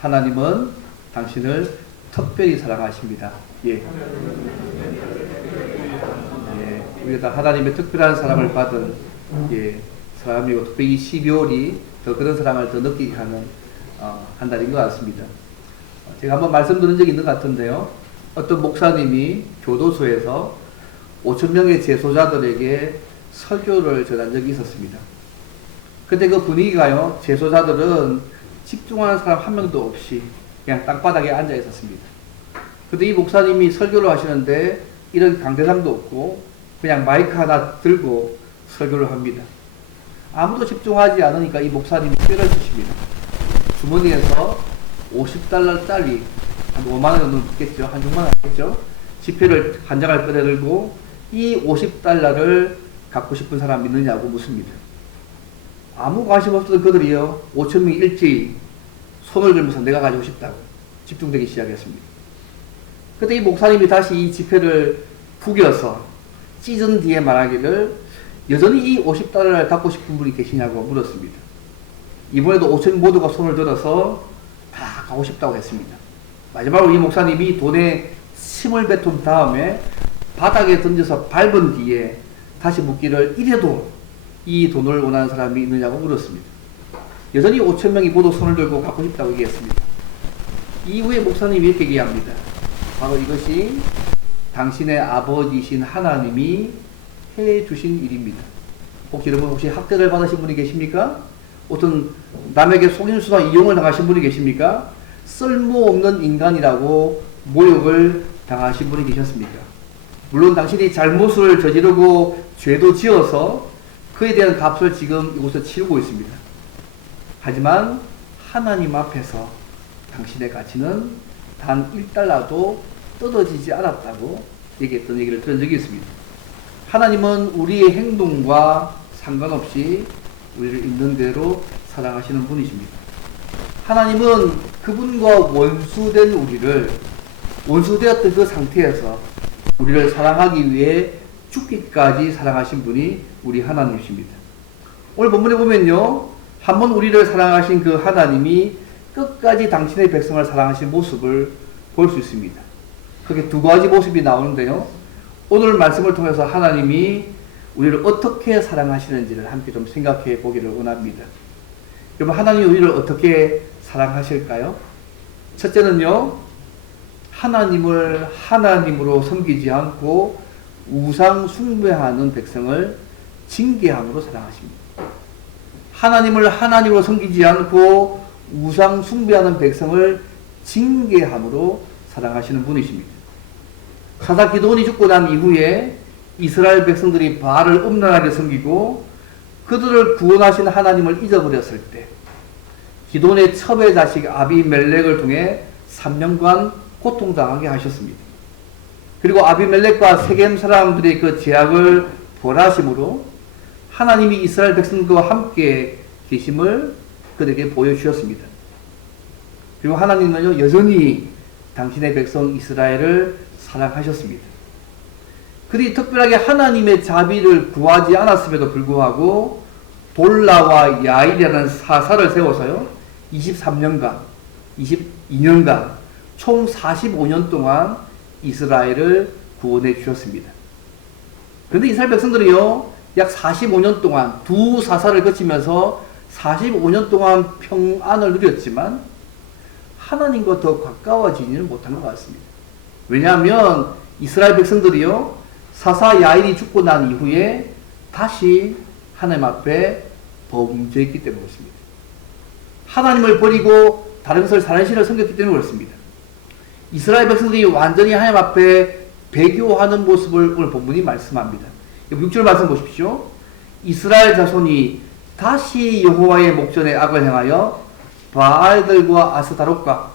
하나님은 당신을 특별히 사랑하십니다. 예. 예. 우리가 다 하나님의 특별한 사랑을 받은 사람이고, 특별히 12월이 더 그런 사랑을 더 느끼게 하는 한 달인 것 같습니다. 제가 한번 말씀드린 적이 있는 것 같은데요. 어떤 목사님이 교도소에서 5,000명의 재소자들에게 설교를 전한 적이 있었습니다. 그때 그 분위기가요, 재소자들은 집중하는 사람 한 명도 없이 그냥 땅바닥에 앉아 있었습니다. 근데 이 목사님이 설교를 하시는데 이런 강대상도 없고 그냥 마이크 하나 들고 설교를 합니다. 아무도 집중하지 않으니까 이 목사님이 뼈를 쓰십니다. 주머니에서 $50짜리 한 5만원 정도 붙겠죠. 한 6만원 붙겠죠. 지폐를 한 장을 꺼내들고 이 $50를 갖고 싶은 사람 있느냐고 묻습니다. 아무 관심 없었던 그들이요, 5,000명이 일제히 손을 들면서 내가 가지고 싶다고 집중되기 시작했습니다. 그때 이 목사님이 다시 이 지폐를 구겨서 찢은 뒤에 말하기를, 여전히 이 $50를 갖고 싶은 분이 계시냐고 물었습니다. 이번에도 5,000명 모두가 손을 들어서 다 가고 싶다고 했습니다. 마지막으로 이 목사님이 돈에 침을 뱉은 다음에 바닥에 던져서 밟은 뒤에 다시 묻기를, 이래도 이 돈을 원하는 사람이 있느냐고 물었습니다. 여전히 5,000명이 모두 손을 들고 갖고 싶다고 얘기했습니다. 이후에 목사님이 이렇게 얘기합니다. 바로 이것이 당신의 아버지신 하나님이 해주신 일입니다. 혹시 여러분 학대를 받으신 분이 계십니까? 어떤 남에게 속임수나 이용을 당하신 분이 계십니까? 쓸모없는 인간이라고 모욕을 당하신 분이 계셨습니까? 물론 당신이 잘못을 저지르고 죄도 지어서 그에 대한 값을 지금 이곳에 치르고 있습니다. 하지만 하나님 앞에서 당신의 가치는 단 $1도 떨어지지 않았다고 얘기했던 얘기를 들은 적이 있습니다. 하나님은 우리의 행동과 상관없이 우리를 있는 대로 사랑하시는 분이십니다. 하나님은 그분과 원수된 우리를, 원수되었던 그 상태에서 우리를 사랑하기 위해 죽기까지 사랑하신 분이 우리 하나님이십니다. 오늘 본문에 보면요, 한번 우리를 사랑하신 그 하나님이 끝까지 당신의 백성을 사랑하신 모습을 볼 수 있습니다. 그게 두 가지 모습이 나오는데요, 오늘 말씀을 통해서 하나님이 우리를 어떻게 사랑하시는지를 함께 좀 생각해 보기를 원합니다. 여러분, 하나님이 우리를 어떻게 사랑하실까요? 첫째는요, 하나님을 하나님으로 섬기지 않고 우상 숭배하는 백성을 징계함으로 사랑하십니다. 하나님을 하나님으로 섬기지 않고 우상 숭배하는 백성을 징계함으로 사랑하시는 분이십니다. 사사 기드온이 죽고 난 이후에 이스라엘 백성들이 바알을 음란하게 섬기고 그들을 구원하신 하나님을 잊어버렸을 때 기드온의 첩의 자식 아비멜렉을 통해 3년간 고통당하게 하셨습니다. 그리고 아비멜렉과 세겜 사람들의 그 죄악을 벌하심으로 하나님이 이스라엘 백성들과 함께 계심을 그들에게 보여주셨습니다. 그리고 하나님은요, 여전히 당신의 백성 이스라엘을 사랑하셨습니다. 그들이 특별하게 하나님의 자비를 구하지 않았음에도 불구하고 돌라와 야일이라는 사사를 세워서요, 23년간, 22년간, 총 45년 동안 이스라엘을 구원해 주셨습니다. 그런데 이스라엘 백성들이요, 약 45년 동안 두 사사를 거치면서 45년 동안 평안을 누렸지만 하나님과 더 가까워지지는 못한 것 같습니다. 왜냐하면 이스라엘 백성들이요, 사사 야일이 죽고 난 이후에 다시 하나님 앞에 범죄했기 때문에 그렇습니다. 하나님을 버리고 다른 것을 다른 신을 섬겼기 때문에 그렇습니다. 이스라엘 백성들이 완전히 하나님 앞에 배교하는 모습을 오늘 본문이 말씀합니다. 6절 말씀 보십시오. 이스라엘 자손이 다시 여호와의 목전에 악을 행하여 바알들과 아스타롯과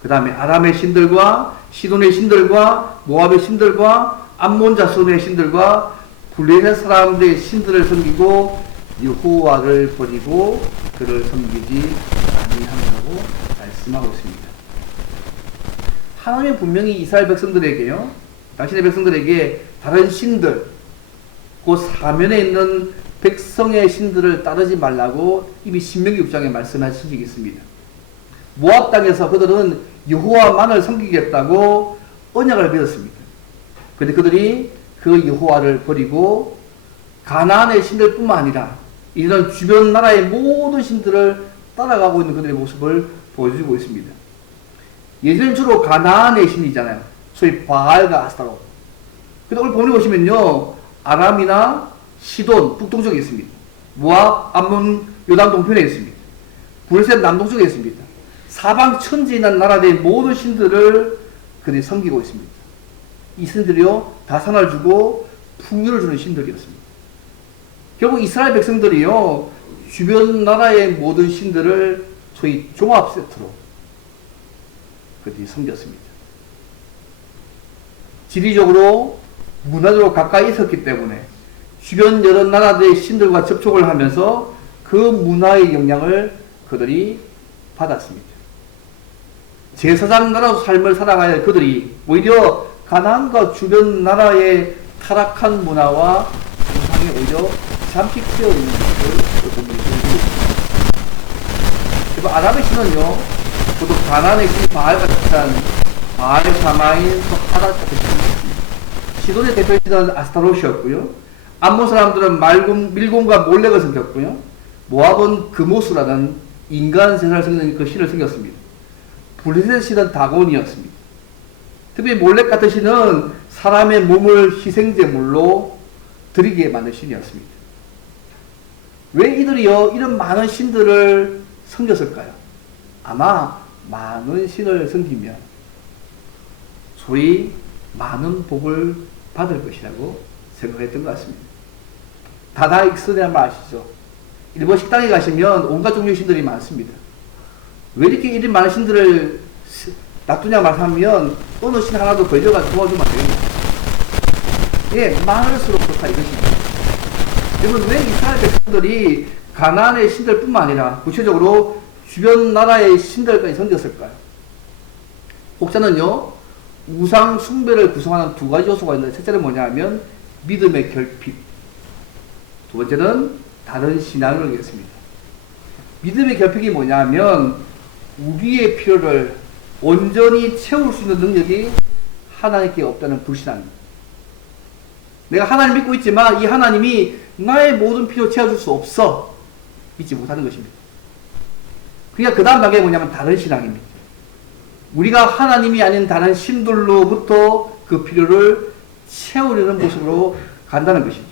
그 다음에 아람의 신들과 시돈의 신들과 모압의 신들과 암몬 자손의 신들과 블레셋 사람들의 신들을 섬기고 여호와를 버리고 그를 섬기지 아니한다고 말씀하고 있습니다. 하나님은 분명히 이스라엘 백성들에게요, 당신의 백성들에게 다른 신들, 그 사면에 있는 백성의 신들을 따르지 말라고 이미 신명기 6장에 말씀하신 적이 있습니다. 모압 땅에서 그들은 여호와만을 섬기겠다고 언약을 맺었습니다. 그런데 그들이 그 여호와를 버리고 가나안의 신들뿐만 아니라 이런 주변 나라의 모든 신들을 따라가고 있는 그들의 모습을 보여주고 있습니다. 예전엔 주로 가나안의 신이잖아요. 소위 바알과 아스타로. 근데 오늘 본에 보시면요, 아람이나 시돈 북동쪽에 있습니다. 모압, 암몬, 요단 동편에 있습니다. 블레셋 남동쪽에 있습니다. 사방 천지에 있는 나라들의 모든 신들을 그들이 섬기고 있습니다. 이 신들이요, 다산을 주고 풍요를 주는 신들이었습니다. 결국 이스라엘 백성들이요, 주변 나라의 모든 신들을 소위 종합 세트로 그들이 섬겼습니다. 지리적으로, 문화적으로 가까이 있었기 때문에 주변 여러 나라들의 신들과 접촉을 하면서 그 문화의 영향을 그들이 받았습니다. 제사장 나라로 삶을 살아가야 할 그들이 오히려 가나안과 주변 나라의 타락한 문화와 우상에 오히려 잠식되어 있는 것을 어떤 분이 보여주고 있습니다. 아람의 신은요, 보통 가나안의 신 바알과 비슷한 바알 샤마인 하닷 같은 신이었습니다. 시돈의 대표신은 아스타롯이었고요. 암몬 사람들은 밀곰과 몰렉을 섬겼고요. 모압은 그모스라는 인간 세상을 섬기는 그 신을 섬겼습니다. 블레셋 신은 다곤이었습니다. 특히 몰렉 같은 신은 사람의 몸을 희생제물로 드리게 만든 신이었습니다. 왜 이들이요, 이런 많은 신들을 섬겼을까요? 아마 많은 신을 섬기면 소위 많은 복을 받을 것이라고 생각했던 것 같습니다. 다다익선이라는 말 아시죠? 일본 식당에 가시면 온갖 종류의 신들이 많습니다. 왜 이렇게 이리 많은 신들을 놔두냐 말하면 어느 신 하나도 걸려가지고 도와주면 안 되겠냐. 예, 많을수록 좋다 이것입니다. 여러분, 왜 이스라엘 백성들이 가나안의 신들뿐만 아니라 구체적으로 주변 나라의 신들까지 섬겼을까요? 혹자는요, 우상 숭배를 구성하는 두 가지 요소가 있는데, 첫째는 뭐냐 하면 믿음의 결핍, 두 번째는 다른 신앙을 얘기했습니다. 믿음의 결핍이 뭐냐 하면 우리의 필요를 온전히 채울 수 있는 능력이 하나님께 없다는 불신앙입니다. 내가 하나님 믿고 있지만 이 하나님이 나의 모든 필요 채워줄 수 없어. 믿지 못하는 것입니다. 그러니까 그 다음 단계가 뭐냐면 다른 신앙입니다. 우리가 하나님이 아닌 다른 신들로부터 그 필요를 채우려는 모습으로 간다는 것이죠.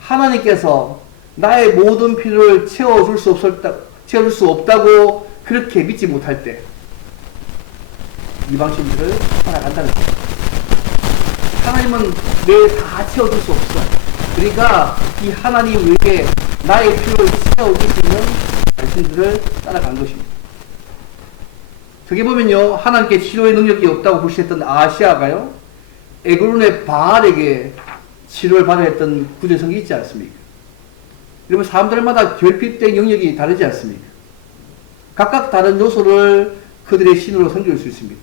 하나님께서 나의 모든 필요를 채워줄 수 없다고 그렇게 믿지 못할 때 이방신들을 따라간다는 거예요. 하나님은 내 다 채워줄 수 없어. 그러니까 이 하나님 외에 나의 필요를 채워줄 수 있는 신들을 따라간 것입니다. 저기 보면요, 하나님께 치료의 능력이 없다고 불신했던 아시아가요, 에그론의 바알에게 치료를 받아야 했던 구절성이 있지 않습니까? 여러분, 사람들마다 결핍된 영역이 다르지 않습니까? 각각 다른 요소를 그들의 신으로 섬길 수 있습니다.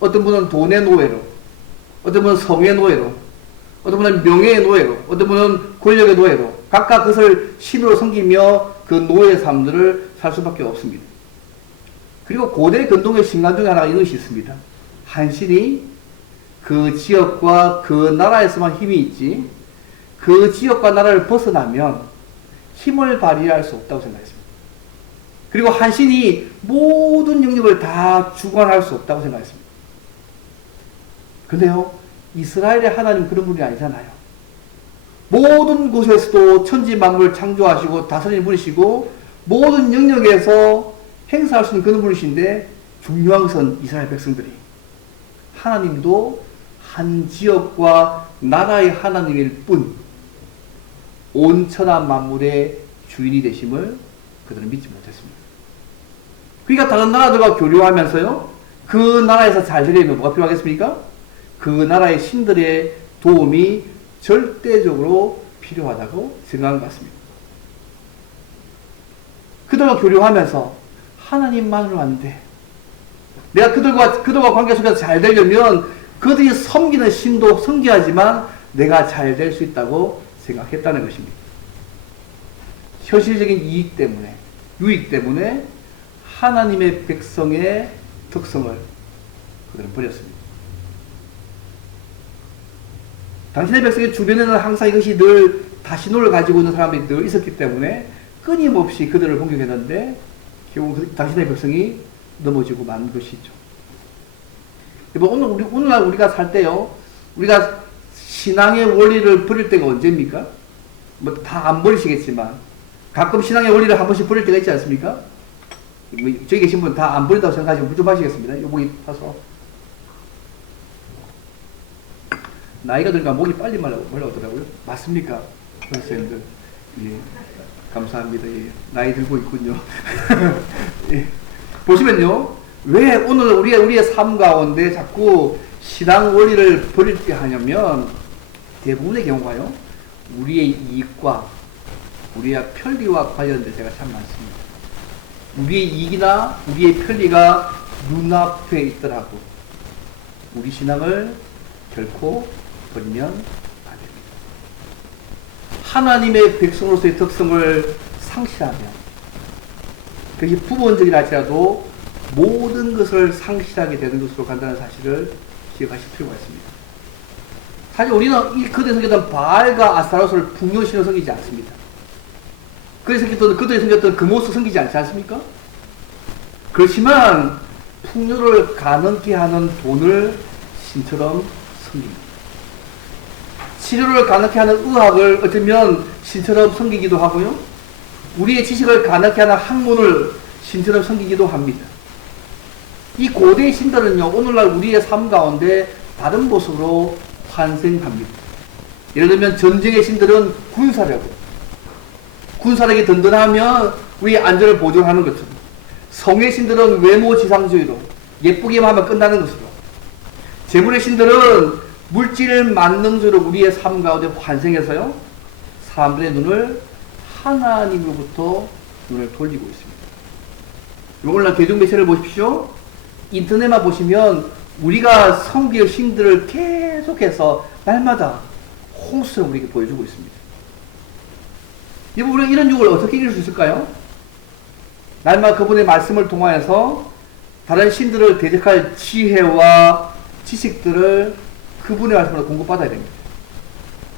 어떤 분은 돈의 노예로, 어떤 분은 성의 노예로, 어떤 분은 명예의 노예로, 어떤 분은 권력의 노예로 각각 그것을 신으로 섬기며 그 노예 삶들을 살 수밖에 없습니다. 그리고 고대 근동의 신간 중에 하나가 이것이 있습니다. 한 신이 그 지역과 그 나라에서만 힘이 있지 그 지역과 나라를 벗어나면 힘을 발휘할 수 없다고 생각했습니다. 그리고 한 신이 모든 영역을 다 주관할 수 없다고 생각했습니다. 근데요, 이스라엘의 하나님 그런 분이 아니잖아요. 모든 곳에서도 천지 만물을 창조하시고 다스리는 분이시고 모든 영역에서 행사할 수 있는 그런 분이신데, 중요한 것은 이스라엘 백성들이 하나님도 한 지역과 나라의 하나님일 뿐 온 천하 만물의 주인이 되심을 그들은 믿지 못했습니다. 그러니까 다른 나라들과 교류하면서요, 그 나라에서 잘 되려면 뭐가 필요하겠습니까? 그 나라의 신들의 도움이 절대적으로 필요하다고 생각한 것 같습니다. 그들과 교류하면서 하나님만으로 안 돼. 내가 그들과 관계 속에서 잘 되려면 그들이 섬기는 신도 섬겨야지만 내가 잘 될 수 있다고 생각했다는 것입니다. 현실적인 이익 때문에, 유익 때문에 하나님의 백성의 특성을 그들은 버렸습니다. 당신의 백성의 주변에는 항상 이것이 늘 다신호를 가지고 있는 사람들이 늘 있었기 때문에 끊임없이 그들을 공격했는데 결국 당신의 백성이 넘어지고 만 것이죠. 오늘날 우리가 살 때요, 우리가 신앙의 원리를 버릴 때가 언제입니까? 뭐 다 안 버리시겠지만 가끔 신앙의 원리를 한 번씩 버릴 때가 있지 않습니까? 저기 계신 분 다 안 버린다고 생각하시면 무좀하시겠습니다. 요목이 타서 나이가 들니까 목이 빨리 말라오더라고요. 맞습니까? 선생님들. 예. 감사합니다. 예. 나이 들고 있군요. 예. 보시면요. 왜 오늘 우리의 삶 가운데 자꾸 신앙 원리를 버릴 때 하냐면 대부분의 경우가요. 우리의 이익과 우리의 편리와 관련된 데가 참 많습니다. 우리의 이익이나 우리의 편리가 눈앞에 있더라고 우리 신앙을 결코 버리면 안 됩니다. 하나님의 백성으로서의 특성을 상실하면 그것이 부분적이라 할지라도 모든 것을 상실하게 되는 것으로 간다는 사실을 기억하실 필요가 있습니다. 사실 우리는 이 그들이 섬겼던 바알과 아스타로스를 풍요신으로 섬기지 않습니다. 그들이 섬겼던 그 모습 섬기지 않지 않습니까? 그렇지만 풍요를 가능케 하는 돈을 신처럼 섬깁니다. 치료를 가능케 하는 의학을 어쩌면 신처럼 섬기기도 하고요. 우리의 지식을 가능케 하는 학문을 신처럼 섬기기도 합니다. 이 고대의 신들은요, 오늘날 우리의 삶 가운데 다른 모습으로 환생합니다. 예를 들면 전쟁의 신들은 군사력이 든든하면 우리의 안전을 보존하는 것처럼, 성의 신들은 외모 지상주의로 예쁘게만 하면 끝나는 것으로, 재물의 신들은 물질 만능주의로 우리의 삶 가운데 환생해서요, 사람들의 눈을 하나님으로부터 눈을 돌리고 있습니다. 오늘날 대중매체를 보십시오. 인터넷만 보시면 우리가 섬길 신들을 계속해서 날마다 홍수를 우리에게 보여주고 있습니다. 우리가 이런 유혹을 어떻게 이길 수 있을까요? 날마다 그분의 말씀을 통하여서 다른 신들을 대적할 지혜와 지식들을 그분의 말씀으로 공급받아야 됩니다.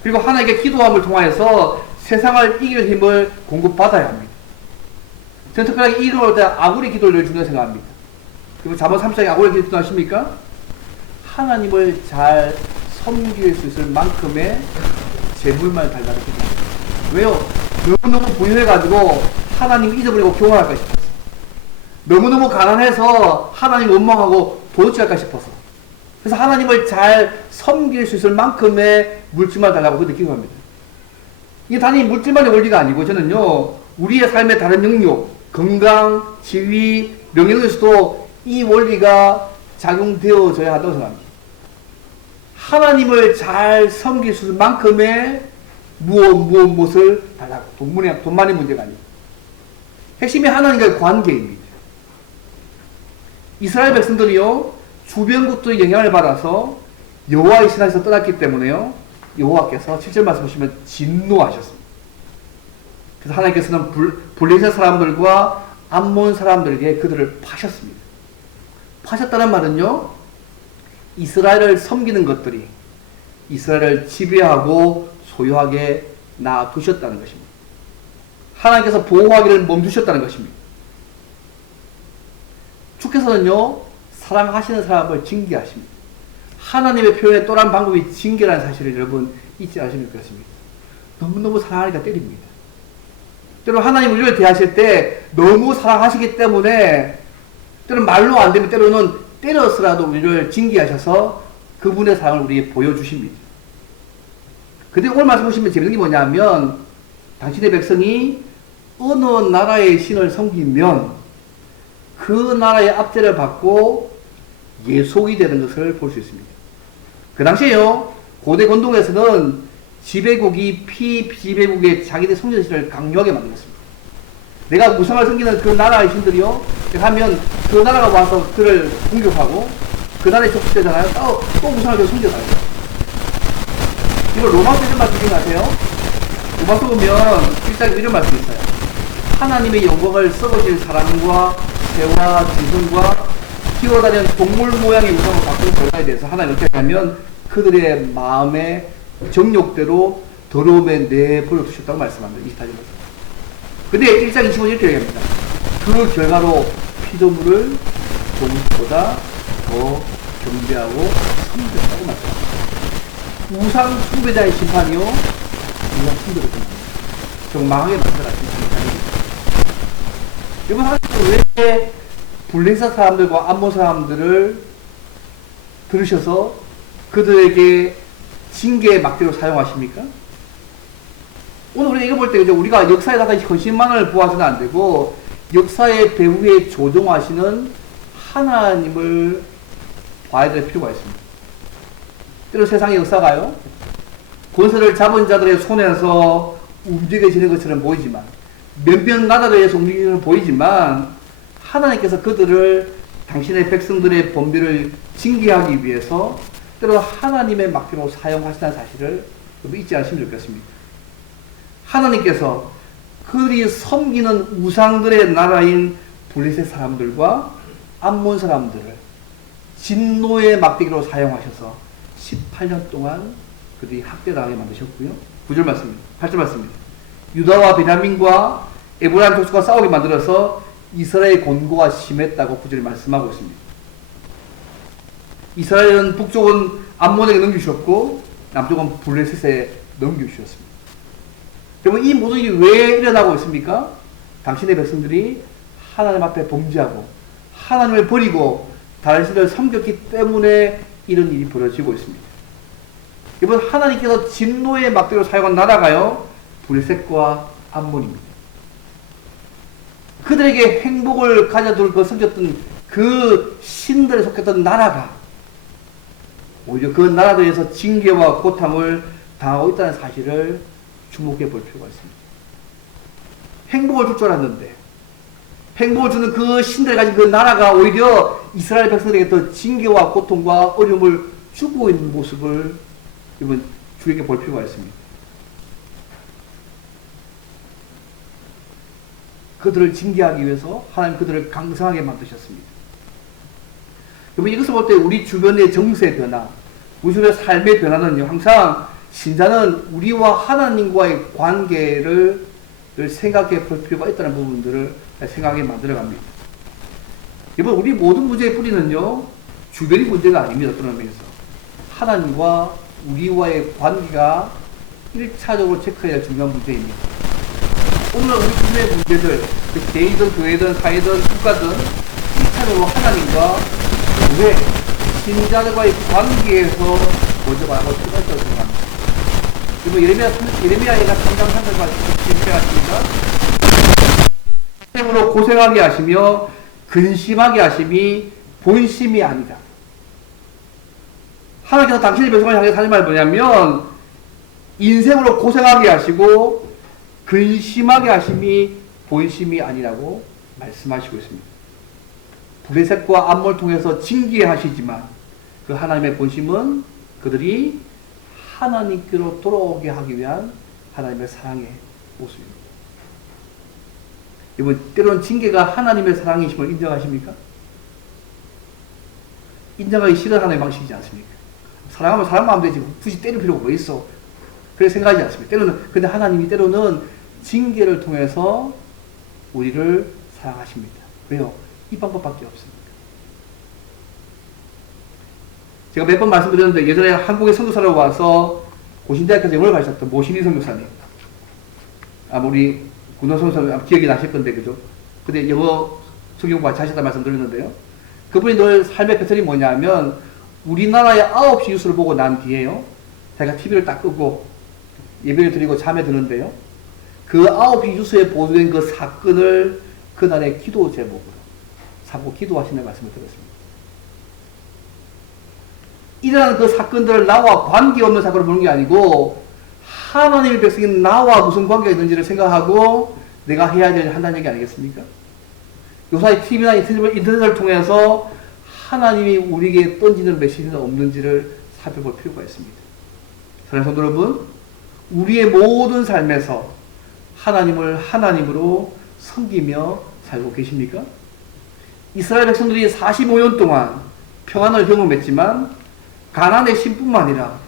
그리고 하나님께 기도함을 통하여서 세상을 이길 힘을 공급받아야 합니다. 저는 특별하게 이럴 때 아구리 기도를 중요하게 생각합니다. 그리고 잠언 3장에 아구리 기도 아십니까? 하나님을 잘 섬길 수 있을 만큼의 재물만 달라고 기도합니다. 왜요? 너무너무 부유해가지고 하나님 잊어버리고 교만할까 싶어서, 너무너무 가난해서 하나님 원망하고 도둑질할까 싶어서, 그래서 하나님을 잘 섬길 수 있을 만큼의 물질만 달라고 그렇게 기도합니다. 이게 단지 물질만의 원리가 아니고, 저는요, 우리의 삶의 다른 영역, 건강, 지위, 명예에서도 이 원리가 작용되어져야 한다고 생각합니다. 하나님을 잘 섬길 수 있을 만큼의 무엇을 달라고. 돈만의 문제가 아니고. 핵심이 하나님과의 관계입니다. 이스라엘 백성들이요, 주변국들의 영향을 받아서 여호와의 신앙에서 떠났기 때문에요, 여호와께서 7절 말씀 보시면 진노하셨습니다. 그래서 하나님께서는 블레셋 사람들과 암몬 사람들에게 그들을 파셨습니다. 파셨다는 말은요, 이스라엘을 섬기는 것들이 이스라엘을 지배하고 소유하게 놔두셨다는 것입니다. 하나님께서 보호하기를 멈추셨다는 것입니다. 주께서는요, 사랑하시는 사람을 징계하십니다. 하나님의 표현의 또 다른 방법이 징계라는 사실을 여러분 잊지 않으시면 좋겠습니다. 너무너무 사랑하니까 때립니다. 때로는 하나님 우리를 대하실 때 너무 사랑하시기 때문에 때로는 말로 안 되면 때로는 때려서라도 우리를 징계하셔서 그분의 사랑을 우리에게 보여주십니다. 근데 오늘 말씀 보시면 재밌는 게 뭐냐면, 당신의 백성이 어느 나라의 신을 섬기면 그 나라의 압제를 받고 예속이 되는 것을 볼 수 있습니다. 그 당시에요, 고대 권동에서는 지배국이 피지배국의 자기들 성전신을 강요하게 만들었습니다. 내가 무상을 섬기는 그 나라의 신들이요, 하면 그 나라가 와서 그를 공격하고 그 나라에 접수되잖아요. 또 무상을 섬겨가요. 이거 로마서 이런 말씀 기억나세요? 로마서 보면 1장에 이런 말씀이 있어요. 하나님의 영광을 썩어질 사람과 새와 짐승과 기어다니는 동물 모양의 우상을 바꾸는 결과에 대해서 하나님 어떻게 하냐면 그들의 마음의 정욕대로 더러움에 내버려 두셨다고 말씀합니다. 24절에서. 근데 1장 25절 이렇게 얘기합니다. 그 결과로 피조물을 동물보다 더 경배하고 섬겼다고 말씀합니다. 우상 숭배자의 심판이요, 우상 숭배로 끝납니다. 정망하게 만들어가신 심판입니다. 여러분, 하나님은 왜 블레셋 사람들과 암몬 사람들을 들으셔서 그들에게 징계의 막대로 사용하십니까? 오늘 우리가 이거 볼 때 우리가 역사에다가 헌신만을 보아서는 안 되고 역사의 배후에 조종하시는 하나님을 봐야 될 필요가 있습니다. 때로 세상의 역사가요, 권세를 잡은 자들의 손에서 움직여지는 것처럼 보이지만, 몇몇 나라에 의해서 움직이는 것처럼 보이지만, 하나님께서 그들을 당신의 백성들의 범죄를 징계하기 위해서 때로 하나님의 막대로 사용하시다는 사실을 잊지 않으시면 좋겠습니다. 하나님께서 그들이 섬기는 우상들의 나라인 블레셋 사람들과 암몬 사람들을 진노의 막대기로 사용하셔서 18년 동안 그들이 학대당하게 만드셨고요. 9절 말씀입니다. 8절 말씀입니다. 유다와 베냐민과 에브라임 족속과 싸우게 만들어서 이스라엘의 권고가 심했다고 9절에 말씀하고 있습니다. 이스라엘은 북쪽은 암몬에게 넘기셨고 남쪽은 블레셋에 넘기셨습니다. 여러분, 이 모든 일이 왜 일어나고 있습니까? 당신의 백성들이 하나님 앞에 범죄하고 하나님을 버리고 다른 신을 섬겼기 때문에 이런 일이 벌어지고 있습니다. 이번 하나님께서 진노의 막대로 사용한 나라가요, 블레셋과 암몬입니다. 그들에게 행복을 가져둘 그 섬겼던 그 신들에 속했던 나라가 오히려 그 나라들에서 징계와 고통을 당하고 있다는 사실을 주목해 볼 필요가 있습니다. 행복을 줄 줄 알았는데 행복을 주는 그 신들을 가진 그 나라가 오히려 이스라엘 백성들에게 더 징계와 고통과 어려움을 주고 있는 모습을 이번 주에게 볼 필요가 있습니다. 그들을 징계하기 위해서 하나님 그들을 강성하게 만드셨습니다. 여러분, 이것을 볼 때 우리 주변의 정세의 변화, 우리 주변의 삶의 변화는요, 항상 신자는 우리와 하나님과의 관계를 생각해 볼 필요가 있다는 부분들을 생각하게 만들어 갑니다. 여러분, 우리 모든 문제의 뿌리는요, 주변의 문제가 아닙니다. 그런 면에서 하나님과 우리와의 관계가 1차적으로 체크해야 할 중요한 문제입니다. 오늘 우리 주변의 문제들, 개인이든 교회든 사회든 국가든 1차적으로 하나님과 왜 신자들과의 관계에서 먼저 말하고 필요가 있다고 생각합니다. 그리고 예레미야가 3장 3절 말씀을 하십니다. 인생으로 고생하게 하시며 근심하게 하심이 본심이 아니다. 하나님께서 당신의 백성을 향해서 하는 말이 뭐냐면 인생으로 고생하게 하시고 근심하게 하심이 본심이 아니라고 말씀하시고 있습니다. 블레셋과 암몬을 통해서 징계하시지만 그 하나님의 본심은 그들이 하나님께로 돌아오게 하기 위한 하나님의 사랑의 모습입니다. 여러분, 때로는 징계가 하나님의 사랑이심을 인정하십니까? 인정하기 싫은 하나님의 방식이지 않습니까? 사랑하면 사랑만 하면 되지 굳이 때릴 필요가 뭐 있어? 그렇게 생각하지 않습니까? 때로는, 근데 하나님이 때로는 징계를 통해서 우리를 사랑하십니다. 왜요? 이 방법밖에 없습니다. 제가 몇 번 말씀드렸는데 예전에 한국에 선교사로 와서 고신대학교에서 영어를 가르쳤던 모신이 선교사님, 우리 군원 선교사님 기억이 나실 건데, 그죠? 근데 영어 성경과 같이 하셨다 말씀드렸는데요. 그분이 늘 삶의 패턴이 뭐냐면 우리나라의 9시 뉴스를 보고 난 뒤에요, 자기가 TV를 딱 끄고 예배를 드리고 잠에 드는데요, 그 9시 뉴스에 보도된 그 사건을 그날의 기도 제목으로 삼고 기도하시는 말씀을 들었습니다. 일어나는 그 사건들을 나와 관계없는 사건을 보는 게 아니고 하나님의 백성인 나와 무슨 관계가 있는지를 생각하고 내가 해야 될 일을 한다는 얘기 아니겠습니까? 요사이 TV나 인터넷을 통해서 하나님이 우리에게 던지는 메시지는 없는지를 살펴볼 필요가 있습니다. 사랑하는 성도 여러분, 우리의 모든 삶에서 하나님을 하나님으로 섬기며 살고 계십니까? 이스라엘 백성들이 45년 동안 평안을 경험했지만 가나안의 신뿐만 아니라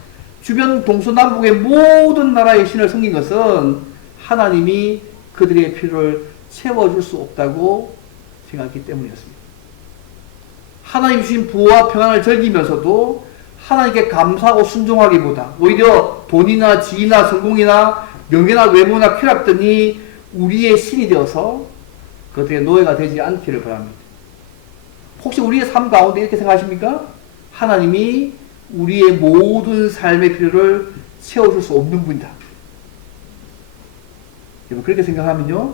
주변 동서남북의 모든 나라의 신을 섬긴 것은 하나님이 그들의 필요를 채워줄 수 없다고 생각했기 때문이었습니다. 하나님 주신 부와 평안을 즐기면서도 하나님께 감사하고 순종하기보다 오히려 돈이나 지위나 성공이나 명예나 외모나 쾌락 등이 우리의 신이 되어서 그들의 노예가 되지 않기를 바랍니다. 혹시 우리의 삶 가운데 이렇게 생각하십니까? 하나님이 우리의 모든 삶의 필요를 채워줄 수 없는 분이다. 여러분 그렇게 생각하면요,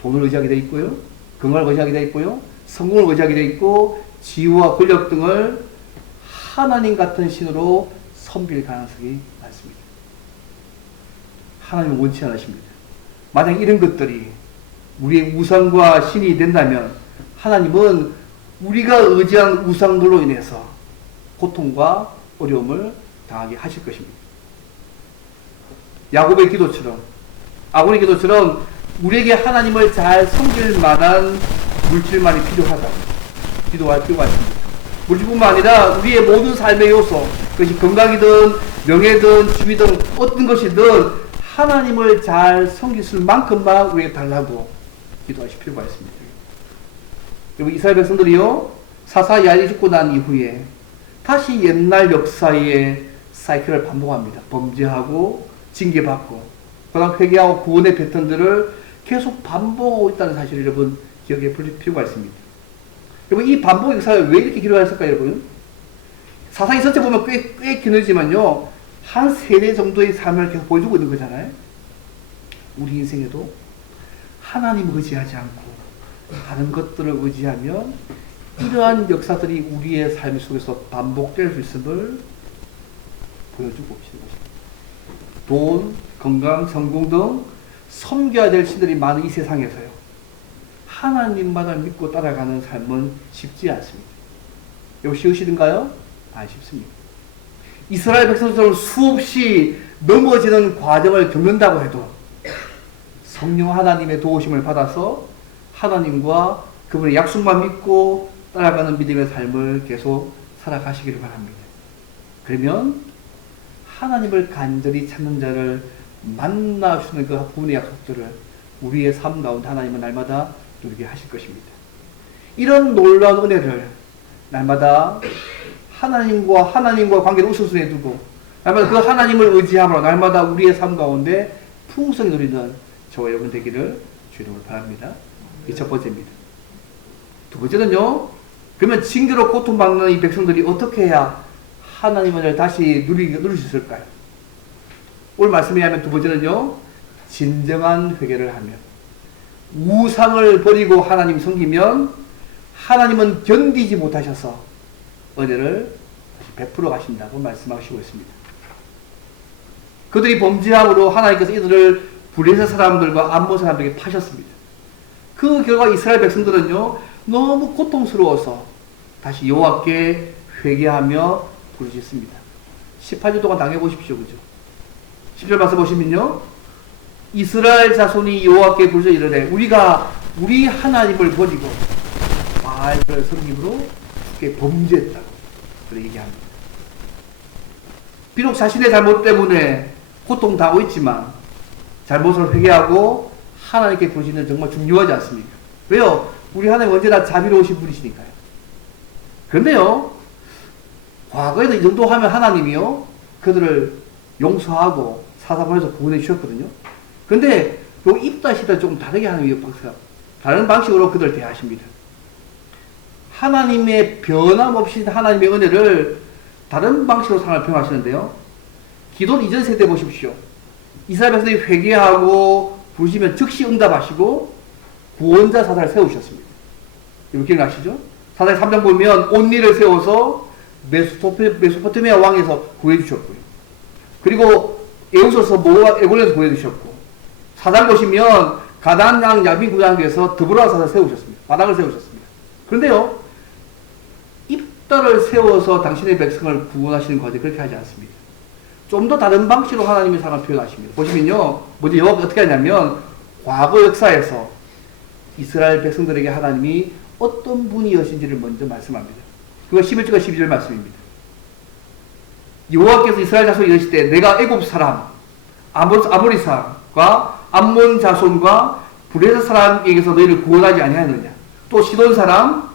돈을 의지하게 되어 있고요, 건강을 의지하게 되어 있고요, 성공을 의지하게 되어 있고, 지위와 권력 등을 하나님 같은 신으로 섬길 가능성이 많습니다. 하나님은 원치 않으십니다. 만약 이런 것들이 우리의 우상과 신이 된다면 하나님은 우리가 의지한 우상들로 인해서 고통과 어려움을 당하게 하실 것입니다. 야곱의 기도처럼, 아곤의 기도처럼 우리에게 하나님을 잘 섬길 만한 물질만이 필요하다고 기도할 필요가 있습니다. 물질뿐만 아니라 우리의 모든 삶의 요소, 그것이 건강이든 명예든 지위든 어떤 것이든 하나님을 잘 섬길 수 만큼만 우리에게 달라고 기도하실 필요가 있습니다. 여러분 이스라엘 백성들이요, 사사 야일이 죽고 난 이후에 다시 옛날 역사의 사이클을 반복합니다. 범죄하고 징계받고 그다음 회개하고 구원의 패턴들을 계속 반복하고 있다는 사실을 여러분 기억해 볼 필요가 있습니다. 여러분 이 반복 역사가 왜 이렇게 길어졌을까요, 여러분? 사상이 전체 보면 꽤 길어지만요, 한 세대 정도의 삶을 계속 보여주고 있는 거잖아요. 우리 인생에도 하나님을 의지하지 않고 다른 것들을 의지하면 이러한 역사들이 우리의 삶 속에서 반복될 수 있음을 보여주고 계시는 것입니다. 돈, 건강, 성공 등 섬겨야 될 신들이 많은 이 세상에서요, 하나님만을 믿고 따라가는 삶은 쉽지 않습니다. 이거 쉬우시던가요? 안 쉽습니다. 이스라엘 백성들은 수없이 넘어지는 과정을 겪는다고 해도 성령 하나님의 도우심을 받아서 하나님과 그분의 약속만 믿고 따라가는 믿음의 삶을 계속 살아가시기를 바랍니다. 그러면 하나님을 간절히 찾는 자를 만나주는 그 부분의 약속들을 우리의 삶 가운데 하나님은 날마다 누리게 하실 것입니다. 이런 놀라운 은혜를 날마다 하나님과 관계를 우선순위에 두고 날마다 그 하나님을 의지함으로 날마다 우리의 삶 가운데 풍성히 누리는 저와 여러분 되기를 주님을 바랍니다. 이 첫 번째입니다. 두 번째는요, 그러면 징계로 고통받는 이 백성들이 어떻게 해야 하나님을 다시 누릴 수 있을까요? 오늘 말씀에 하면 두 번째는요, 진정한 회개를 하면, 우상을 버리고 하나님 섬기면 하나님은 견디지 못하셔서 은혜를 다시 베풀어 가신다고 말씀하시고 있습니다. 그들이 범죄함으로 하나님께서 이들을 블레셋 사람들과 암몬 사람들에게 파셨습니다. 그 결과 이스라엘 백성들은요, 너무 고통스러워서 다시 여호와께 회개하며 부르짖습니다. 18년 동안 당해보십시오. 그죠? 10절 말씀 보시면요, 이스라엘 자손이 여호와께 부르짖어 이르되 우리가 우리 하나님을 버리고 바알을 섬김으로 주께 범죄했다고 그렇게 얘기합니다. 비록 자신의 잘못 때문에 고통당하고 있지만 잘못을 회개하고 하나님께 부르짖는 정말 중요하지 않습니까? 왜요? 우리 하나님 언제나 자비로우신 분이시니까요. 그런데요, 과거에도 이 정도 하면 하나님이요, 그들을 용서하고 사사보내서 구원해 주셨거든요. 근데 요 입다 시대 좀 다르게 하는 다른 방식으로 그들을 대하십니다. 하나님의 변함없이 하나님의 은혜를 다른 방식으로 상을 표현하시는데요. 기도는 이전 세대 보십시오. 이스라엘 백성이 회개하고 부르시면 즉시 응답하시고 구원자 사사를 세우셨습니다. 이거 기억나시죠? 사사기 3장 보면 온니를 세워서 메소포타미아 왕에서 구해주셨고요. 그리고 에우서서 에골에서 구해주셨고, 사장 보시면 가나안 왕 야빈 구장에서 드보라 사사를 세우셨습니다. 바닥을 세우셨습니다. 그런데요, 입다를 세워서 당신의 백성을 구원하시는 과정이 그렇게 하지 않습니다. 좀 더 다른 방식으로 하나님의 사랑을 표현하십니다. 보시면요, 먼저 여호와가 어떻게 하냐면 과거 역사에서 이스라엘 백성들에게 하나님이 어떤 분이었는지를 먼저 말씀합니다. 그거 11절과 12절 말씀입니다. 여호와께서 이스라엘 자손이 이르실 때 내가 애굽 사람 아모리 사람과 암몬 자손과 브레스 사람에게서 너희를 구원하지 아니하였느냐. 또 시돈 사람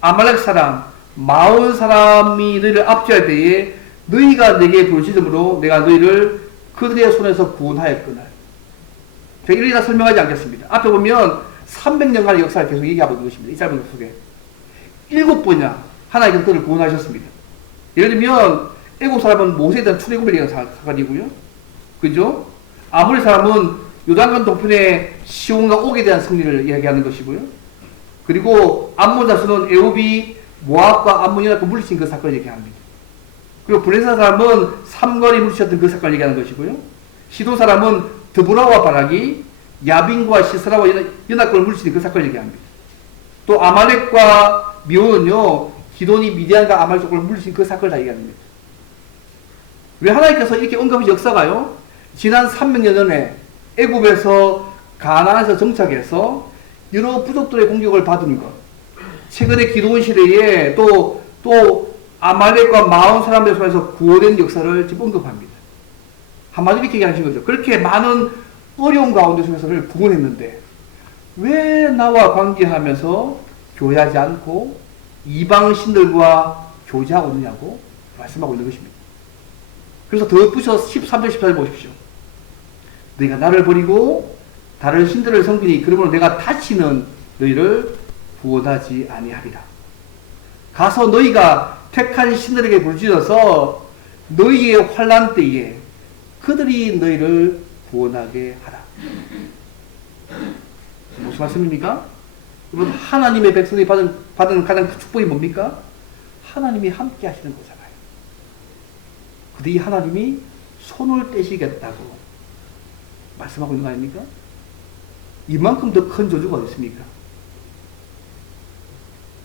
아말렉 사람 마온 사람이 너희를 압제할 때에 너희가 내게 부르짖음으로 내가 너희를 그들의 손에서 구원하였거늘. 제가 이를 다 설명하지 않겠습니다. 앞에 보면 300년간의 역사를 계속 얘기하고 있는 것입니다. 이 짧은 것 속에 7번이나 하나님께서 그들을 구원하셨습니다. 예를 들면 애국 사람은 모세에 대한 출애굽을 얘기하는 사건이고요. 그죠? 아모리 사람은 요단강 동편에 시온과 옥에 대한 승리를 이야기하는 것이고요. 그리고 암몬 자손은 에홉이 모압과 암몬이라고 물리친 그 사건을 얘기합니다. 그리고 블레셋 사람은 삼거리 물리쳤던 그 사건을 얘기하는 것이고요. 시돈 사람은 드보라와 바락이 야빈과 시스라와 연합군을 물리치는 그 사건을 얘기합니다. 또 아말렉과 미온은요, 기돈이 미디안과 아말렉 쪽을 물리친 그 사건을 다 얘기합니다. 왜 하나님께서 이렇게 언급하신 역사가요? 지난 300년 전에 애굽에서 가나안에서 정착해서 여러 부족들의 공격을 받은 것, 최근에 기도원 시대에 또 아말렉과 마온 사람들 손에서 구원된 역사를 지금 언급합니다. 한마디로 이렇게 얘기하신 거죠. 그렇게 많은 어려운 가운데 속에서 그를 구원했는데 왜 나와 관계하면서 교회하지 않고 이방 신들과 교제하고 있느냐고 말씀하고 있는 것입니다. 그래서 더 붙여서 13절 14절 보십시오. 너희가 나를 버리고 다른 신들을 섬기니 그러므로 내가 다시는 너희를 구원하지 아니하리라. 가서 너희가 택한 신들에게 부르짖어서 너희의 환난 때에 그들이 너희를 구원하게 하라. 무슨 말씀입니까? 여러분, 하나님의 백성이 받은 가장 큰 축복이 뭡니까? 하나님이 함께 하시는 거잖아요. 근데 이 하나님이 손을 떼시겠다고 말씀하고 있는 거 아닙니까? 이만큼 더 큰 저주가 어디 있습니까?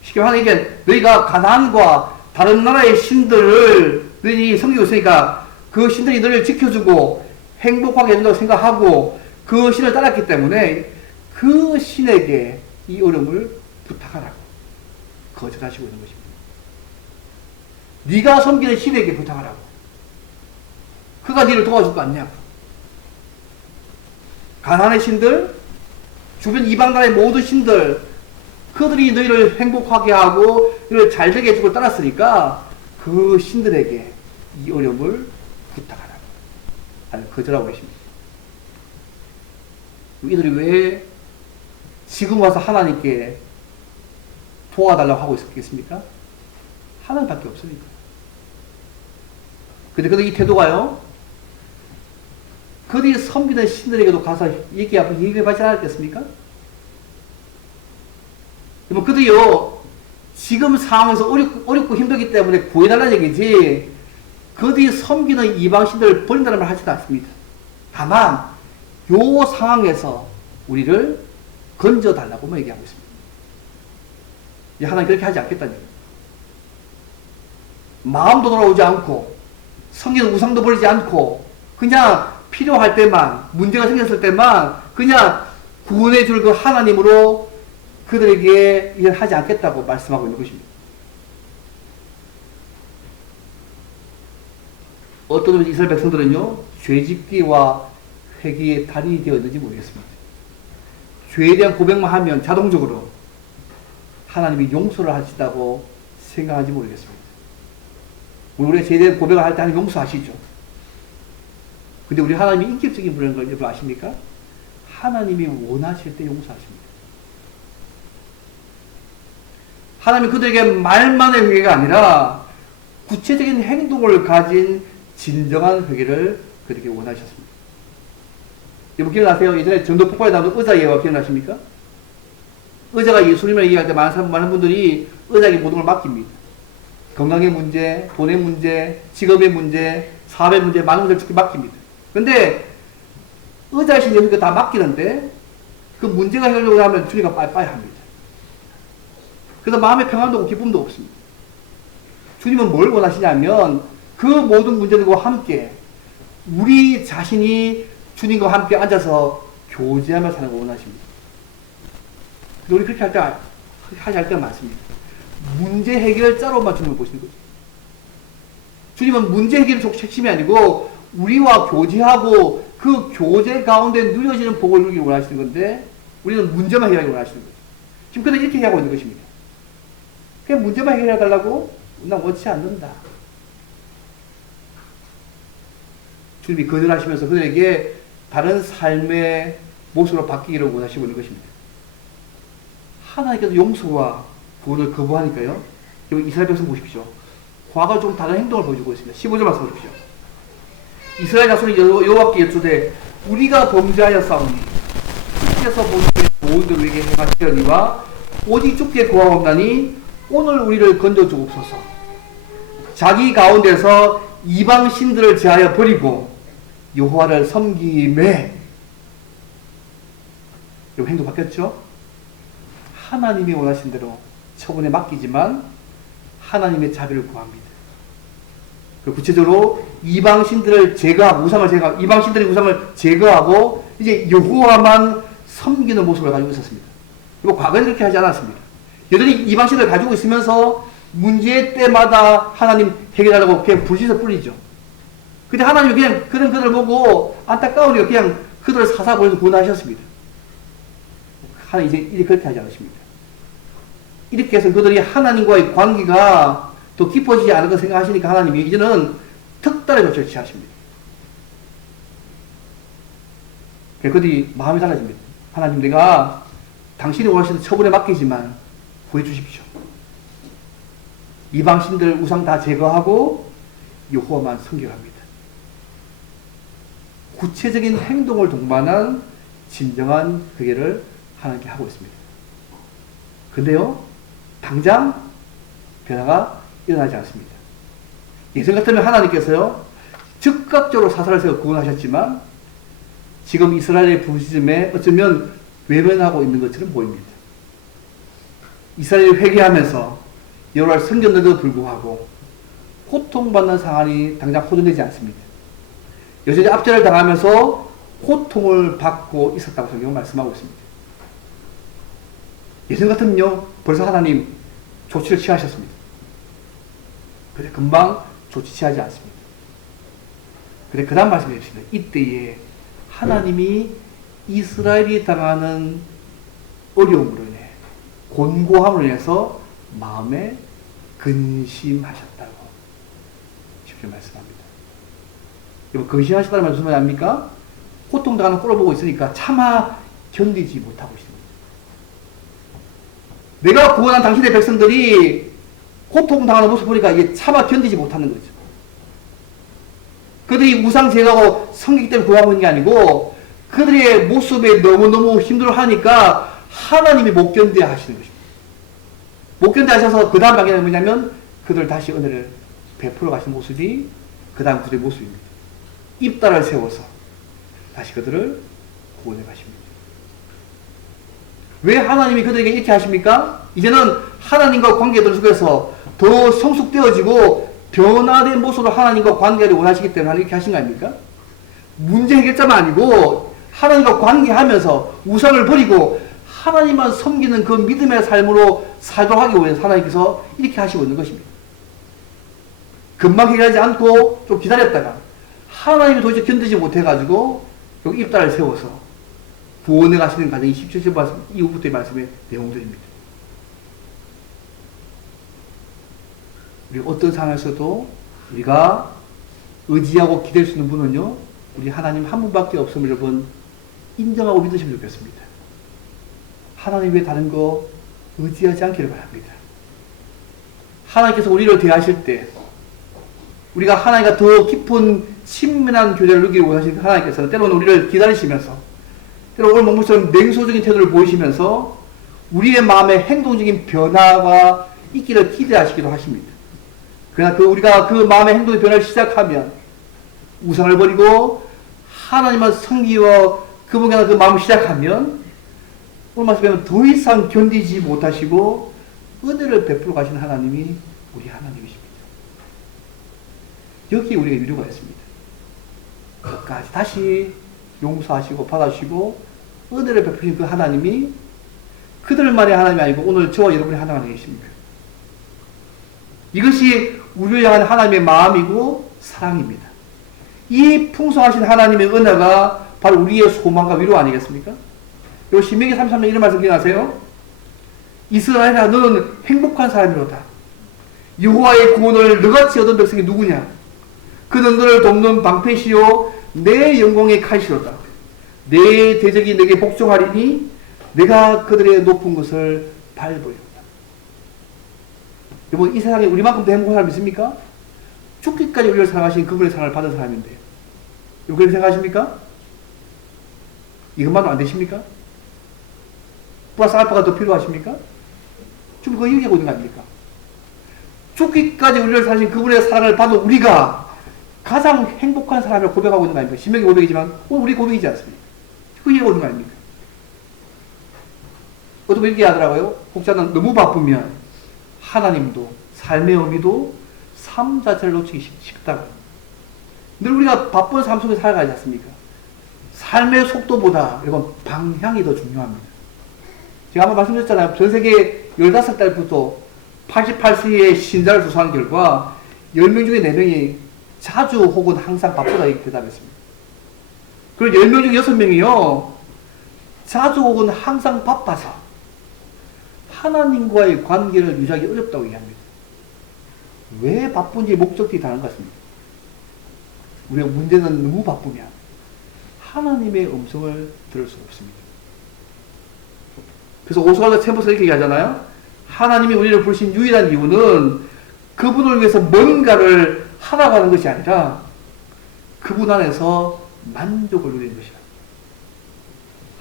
쉽게 말하면 너희가 가나안과 다른 나라의 신들을 너희들이 섬기고 있으니까 그 신들이 너희를 지켜주고 행복하게 해준다고 생각하고 그 신을 따랐기 때문에 그 신에게 이 어려움을 부탁하라고 거절하시고 있는 것입니다. 네가 섬기는 신에게 부탁하라고. 그가 너를 도와줄 거 아니냐고. 가나안의 신들, 주변 이방 나라의 모든 신들, 그들이 너희를 행복하게 하고 너희를 잘되게 해주고 따랐으니까 그 신들에게 이 어려움을 부탁하라고. 아니, 거절하고 계십니다. 이들이 왜 지금 와서 하나님께 도와달라고 하고 있었겠습니까? 하나님밖에 없으니까. 근데 이 태도가요, 그들이 섬기는 신들에게도 가서 얘기해봐지 않았겠습니까? 뭐 그들이요, 지금 상황에서 어렵고 힘들기 때문에 구해달라는 얘기지, 그들이 섬기는 이방 신들을 버린다는 말 하지도 않습니다. 다만, 요 상황에서 우리를 건져달라고만 얘기하고 있습니다. 하나님 그렇게 하지 않겠다는 얘기예요. 마음도 돌아오지 않고, 성경 우상도 버리지 않고, 그냥 필요할 때만, 문제가 생겼을 때만, 그냥 구원해 줄 그 하나님으로 그들에게 일을 하지 않겠다고 말씀하고 있는 것입니다. 어떤 이스라엘 백성들은요, 죄짓기와 회개의 달인이 되었는지 모르겠습니다. 죄에 대한 고백만 하면 자동적으로 하나님이 용서를 하시다고 생각하는지 모르겠습니다. 우리가 죄에 대한 고백을 할 때 하나님 용서하시죠. 근데 우리 하나님이 인격적인 분인 걸 여러분 아십니까? 하나님이 원하실 때 용서하십니다. 하나님이 그들에게 말만의 회개가 아니라 구체적인 행동을 가진 진정한 회개를 그들에게 원하셨습니다. 여러분 기억나세요? 예전에 전도 폭발에 나오는 의자 예화 기억나십니까? 의자가 예수님을 얘기할 때 많은 분들이 의자에게 모든 걸 맡깁니다. 건강의 문제, 돈의 문제, 직업의 문제, 사업의 문제, 많은 것을 주께 맡깁니다. 근데 의자이신 예수님께 다 맡기는데 그 문제가 해결되고 하면 주님과 빠이빠이 합니다. 그래서 마음의 평안도 없고 기쁨도 없습니다. 주님은 뭘 원하시냐면 그 모든 문제들과 함께 우리 자신이 주님과 함께 앉아서 교제하며 사는 걸 원하십니다. 우리 그렇게 할 때 하실 때가 많습니다. 문제 해결자로만 주님을 보시는 거죠. 주님은 문제 해결이 핵심이 아니고 우리와 교제하고 그 교제 가운데 누려지는 복을 누리기 원하시는 건데 우리는 문제만 해결하기 원하시는 거죠. 지금 그는 이렇게 하고 있는 것입니다. 그냥 문제만 해결해 달라고? 난 원치 않는다. 주님이 거절하시면서 그들에게 다른 삶의 모습으로 바뀌기를 원하시고 있는 것입니다. 하나님께서 용서와 구원을 거부하니까요. 여러분 이스라엘 백성 보십시오. 과거 좀 다른 행동을 보여주고 있습니다. 15절 말씀 보십시오. 이스라엘 자손이 여호와께 여쭈되 우리가 범죄하였사오니 주께서 보시기에 좋은 대로 우리에게 행하시려니와 오직 주께 구하옵나니 오늘 우리를 건져주옵소서. 자기 가운데서 이방 신들을 제하여 버리고 여호와를 섬기매. 이 행동 바뀌었죠? 하나님이 원하신 대로 처분에 맡기지만 하나님의 자비를 구합니다. 구체적으로 이방 신들을 제거하고 이방 신들의 우상을 제거하고 이제 여호와만 섬기는 모습을 가지고 있었습니다. 그리고 과거에는 그렇게 하지 않았습니다. 여전히 이방 신들을 가지고 있으면서 문제 때마다 하나님 해결하려고 그냥 불짓을 뿌리죠. 근데 하나님이 그냥 그들을 보고 안타까우니까 그냥 그들을 사사버려서 구원하셨습니다. 하나님 이제 그렇게 하지 않으십니다. 이렇게 해서 그들이 하나님과의 관계가 더 깊어지지 않을 것 생각하시니까 하나님이 이제는 특단의 조치를 취하십니다. 그들이 마음이 달라집니다. 하나님, 내가 당신이 원하시는 처분에 맡기지만 구해주십시오. 이방신들 우상 다 제거하고 여호와만 섬겨갑니다. 구체적인 행동을 동반한 진정한 회개를 하나님께 하고 있습니다. 근데요, 당장 변화가 일어나지 않습니다. 예전 같으면 하나님께서요, 즉각적으로 사사를 세워 구원하셨지만 지금 이스라엘의 부르짖음에 어쩌면 외면하고 있는 것처럼 보입니다. 이스라엘이 회개하면서 여호와를 섬겼는데도 불구하고 고통받는 상황이 당장 호전되지 않습니다. 여전히 압제를 당하면서 고통을 받고 있었다고 성경은 말씀하고 있습니다. 예전 같으면요, 벌써 하나님 조치를 취하셨습니다. 그런데 금방 조치 취하지 않습니다. 그런데 그 다음 말씀해 주십니다. 이때에 하나님이 이스라엘이 당하는 어려움으로 인해, 곤고함으로 인해서 마음에 근심하셨다고 10절 말씀합니다. 여러분, 근심하셨다는 말은 무슨 말 아닙니까? 고통당하는 꼴을 보고 있으니까 차마 견디지 못하고 있습니다. 내가 구원한 당신의 백성들이 고통당하는 모습 보니까 이게 차마 견디지 못하는 거죠. 그들이 우상 제거하고 섬기기 때문에 구하고 있는 게 아니고 그들의 모습에 너무너무 힘들어하니까 하나님이 못 견뎌 하시는 것입니다. 못 견뎌 하셔서 그 다음 단계는 뭐냐면 그들 다시 은혜를 베풀어 가시는 모습이 그 다음 그들의 모습입니다. 입다를 세워서 다시 그들을 구원해 가십니다. 왜 하나님이 그들에게 이렇게 하십니까? 이제는 하나님과 관계들 속에서 더 성숙되어지고 변화된 모습으로 하나님과 관계를 원하시기 때문에 하나님 이렇게 하신 거 아닙니까? 문제 해결자만 아니고 하나님과 관계하면서 우상을 버리고 하나님만 섬기는 그 믿음의 삶으로 살도록 하기 위해서 하나님께서 이렇게 하시고 있는 것입니다. 금방 해결하지 않고 좀 기다렸다가 하나님이 도저히 견디지 못해가지고 여기 입다를 세워서 구원해 가시는 과정이 17절 말씀 이후부터의 말씀의 내용들입니다. 우리 어떤 상황에서도 우리가 의지하고 기댈 수 있는 분은요, 우리 하나님 한 분밖에 없음을 여러분 인정하고 믿으시면 좋겠습니다. 하나님 외에 다른 거 의지하지 않기를 바랍니다. 하나님께서 우리를 대하실 때 우리가 하나님과 더 깊은 친밀한 교제를 누리기 원하시는 하나님께서는 때로는 우리를 기다리시면서 때로는 오늘 목사처럼 냉소적인 태도를 보이시면서 우리의 마음에 행동적인 변화가 있기를 기대하시기도 하십니다. 그러나 우리가 그 마음의 행동의 변화를 시작하면 우상을 버리고 하나님을 섬기어 그분과 그 마음을 시작하면 오늘 말씀에 보면 더 이상 견디지 못하시고 은혜를 베풀어 가시는 하나님이 우리 하나님이십니다. 여기에 우리가 유료가 있습니다. 끝까지 다시 용서하시고 받아주시고 은혜를 베푸신 그 하나님이 그들만의 하나님이 아니고 오늘 저와 여러분의 하나님이 계십니다. 이것이 우리를 향한 하나님의 마음이고 사랑입니다. 이 풍성하신 하나님의 은혜가 바로 우리의 소망과 위로 아니겠습니까? 요 신명기 33년 이런 말씀 기억하세요? 이스라엘아 너는 행복한 사람이로다. 여호와의 구원을 너같이 얻은 백성이 누구냐? 그는 너를 돕는 방패시요 내 영광의 칼시로다. 내 대적이 내게 복종하리니 내가 그들의 높은 것을 밟으리로다. 여러분 이 세상에 우리만큼 더 행복한 사람 있습니까? 죽기까지 우리를 사랑하신 그분의 사랑을 받은 사람인데 여러분 그렇게 생각하십니까? 이것만도 안 되십니까? 플러스 알파가 더 필요하십니까? 지금 그거 얘기하고 있는 거 아닙니까? 죽기까지 우리를 사신 그분의 사랑을 받은 우리가 가장 행복한 사람을 고백하고 있는 거 아닙니까? 신명기 고백이지만 오늘 우리 고백이지 않습니까? 그 얘기하고 있는 거 아닙니까? 어떤 분이 얘기하더라고요. 혹자는 너무 바쁘면 하나님도 삶의 의미도 삶 자체를 놓치기 쉽다고. 늘 우리가 바쁜 삶 속에 살아가지 않습니까? 삶의 속도보다 여러분 방향이 더 중요합니다. 제가 한번 말씀드렸잖아요. 전 세계 15달부터 88세의 신자를 조사한 결과 10명 중에 4명이 자주 혹은 항상 바쁘다 이렇게 대답했습니다. 그리고 10명 중에 6명이요. 자주 혹은 항상 바빠서 하나님과의 관계를 유지하기 어렵다고 얘기합니다. 왜 바쁜지 목적이 다른 것 같습니다. 우리가 문제는 너무 바쁘면 하나님의 음성을 들을 수 없습니다. 그래서 오스왈드 챔버스 이렇게 얘기하잖아요. 하나님이 우리를 부르신 유일한 이유는 그분을 위해서 뭔가를 하라고 하는 것이 아니라 그분 안에서 만족을 누리는 것이다.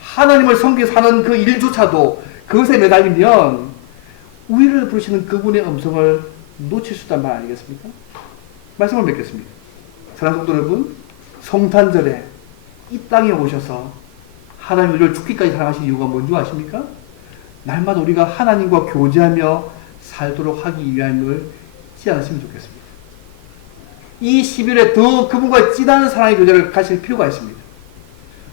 하나님을 섬기 사는 그 일조차도 그것에 매달리면 우리를 부르시는 그분의 음성을 놓칠 수 있다는 말 아니겠습니까? 말씀을 맺겠습니다. 사랑하는 성도 여러분, 성탄절에 이 땅에 오셔서 하나님 우리를 죽기까지 사랑하신 이유가 뭔지 아십니까? 날마다 우리가 하나님과 교제하며 살도록 하기 위함을 잊지 않으시면 좋겠습니다. 이 11월에 더 그분과의 진한 사랑의 교제를 가질 필요가 있습니다.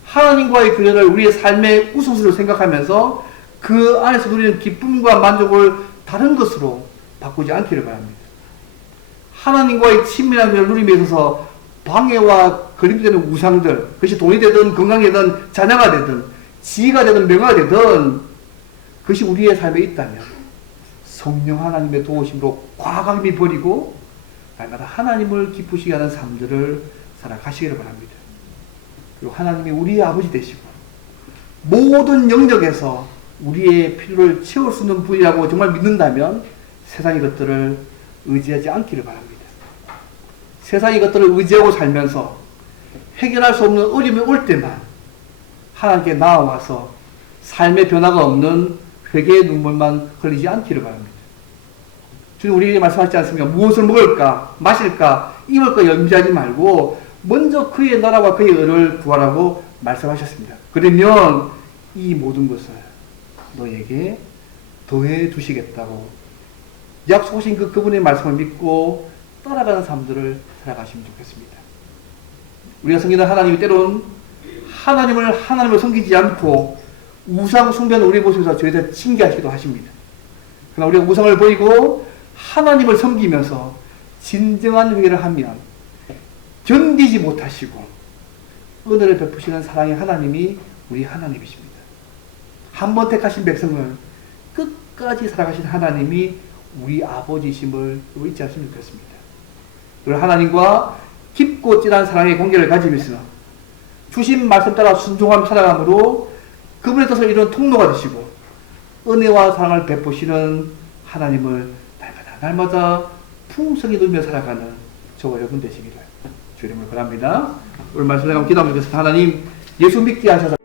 하나님과의 교제를 우리의 삶의 우선순위로 생각하면서 그 안에서 누리는 기쁨과 만족을 다른 것으로 바꾸지 않기를 바랍니다. 하나님과의 친밀한 교제를 누림에 있어서 방해와 거림되는 우상들, 그것이 돈이 되든 건강이 되든 자녀가 되든 지위가 되든 명예가 되든 그것이 우리의 삶에 있다면 성령 하나님의 도우심으로 과감히 버리고 날마다 하나님을 기쁘시게 하는 삶들을 살아가시기를 바랍니다. 그리고 하나님이 우리의 아버지 되시고 모든 영역에서 우리의 필요를 채울 수 있는 분이라고 정말 믿는다면 세상의 것들을 의지하지 않기를 바랍니다. 세상의 것들을 의지하고 살면서 해결할 수 없는 어려움이 올 때만 하나님께 나아와서 삶의 변화가 없는 회개의 눈물만 흘리지 않기를 바랍니다. 주님 우리에게 말씀하시지 않습니까? 무엇을 먹을까, 마실까, 입을까 염려하지 말고 먼저 그의 나라와 그의 의를 구하라고 말씀하셨습니다. 그러면 이 모든 것을 너에게 더해 주시겠다고 약속하신 그분의 말씀을 믿고 따라가는 삶들을 살아가시면 좋겠습니다. 우리가 섬기는 하나님이 때론 하나님을 섬기지 않고 우상 숭배하는 우리의 모습에서 저희들 징계하시기도 하십니다. 그러나 우리가 우상을 버리고 하나님을 섬기면서 진정한 회개를 하면 견디지 못하시고 은혜를 베푸시는 사랑의 하나님이 우리 하나님이십니다. 한 번 택하신 백성을 끝까지 살아가신 하나님이 우리 아버지심을 잊지 않으면 좋겠습니다. 그리고 하나님과 깊고 진한 사랑의 관계를 가지면서 주신 말씀 따라 순종하며 살아감으로 그분의 뜻을 이루는 통로가 되시고 은혜와 사랑을 베푸시는 하나님을 날마다 풍성히 누리며 살아가는 저와 여러분 되시기를 주 이름으로 바랍니다. 오늘 말씀을 기도하면서 하나님 예수 믿게 하셔서